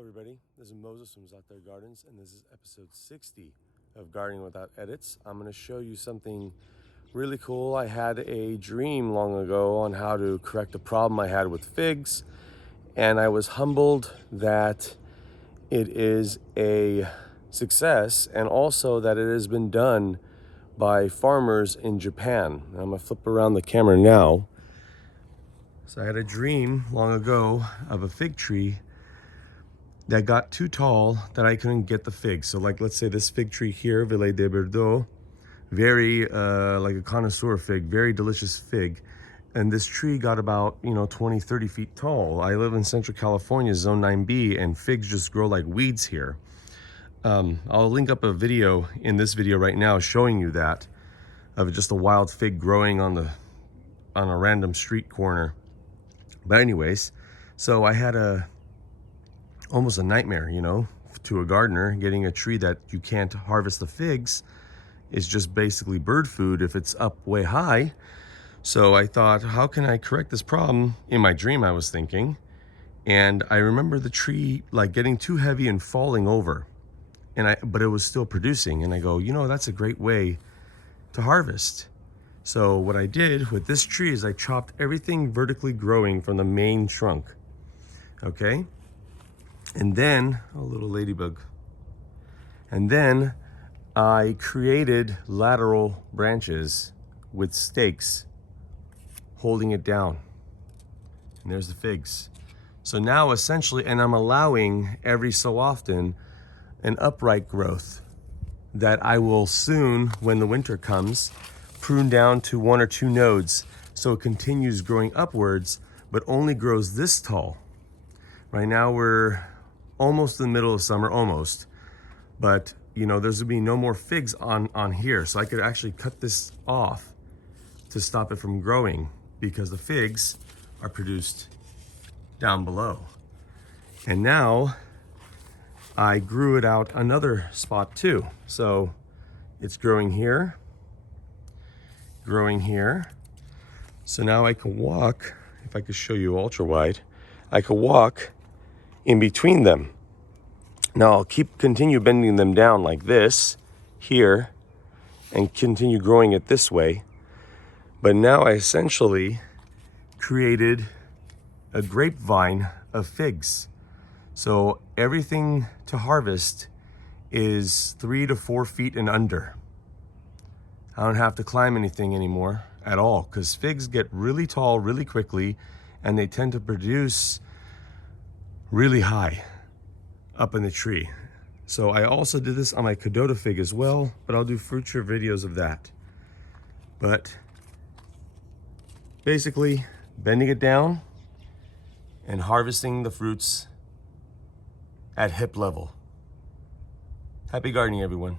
Hello everybody, this is Moses from ZAATARGARDENS Gardens, and this is episode 60 of Gardening Without Edits. I'm going to show you something really cool. I had a dream long ago on how to correct a problem I had with figs, and I was humbled that it is a success and also that it has been done by farmers in Japan. I'm going to flip around the camera now. So I had a dream long ago of a fig tree that got too tall that I couldn't get the figs. So like, let's say this fig tree here, Ville de Bordeaux, very like a connoisseur fig, very delicious fig. And this tree got about, 20, 30 feet tall. I live in Central California, Zone 9B, and figs just grow like weeds here. I'll link up a video in this video right now showing you that, of just a wild fig growing on a random street corner. But anyways, so I had almost a nightmare, to a gardener. Getting a tree that you can't harvest the figs is just basically bird food if it's up way high. So I thought, how can I correct this problem? In my dream, I was thinking, and I remember the tree like getting too heavy and falling over, but it was still producing. And I go, that's a great way to harvest. So what I did with this tree is I chopped everything vertically growing from the main trunk. Okay. And then, a little ladybug. And then I created lateral branches with stakes holding it down. And there's the figs. So now essentially, and I'm allowing every so often an upright growth that I will soon, when the winter comes, prune down to 1 or 2 nodes. So it continues growing upwards, but only grows this tall. Right now we're almost in the middle of summer, almost, but there's gonna be no more figs on here. So I could actually cut this off to stop it from growing, because the figs are produced down below. And now I grew it out another spot too. So it's growing here, growing here. So now I can walk, if I could show you ultra wide, I could walk in between them. Now I'll continue bending them down like this here and continue growing it this way. But now I essentially created a grapevine of figs. So everything to harvest is 3 to 4 feet and under. I don't have to climb anything anymore at all, because figs get really tall really quickly, and they tend to produce really high up in the tree. So I also did this on my Cadota fig as well, but I'll do future videos of that. But basically bending it down and harvesting the fruits at hip level. Happy gardening, everyone.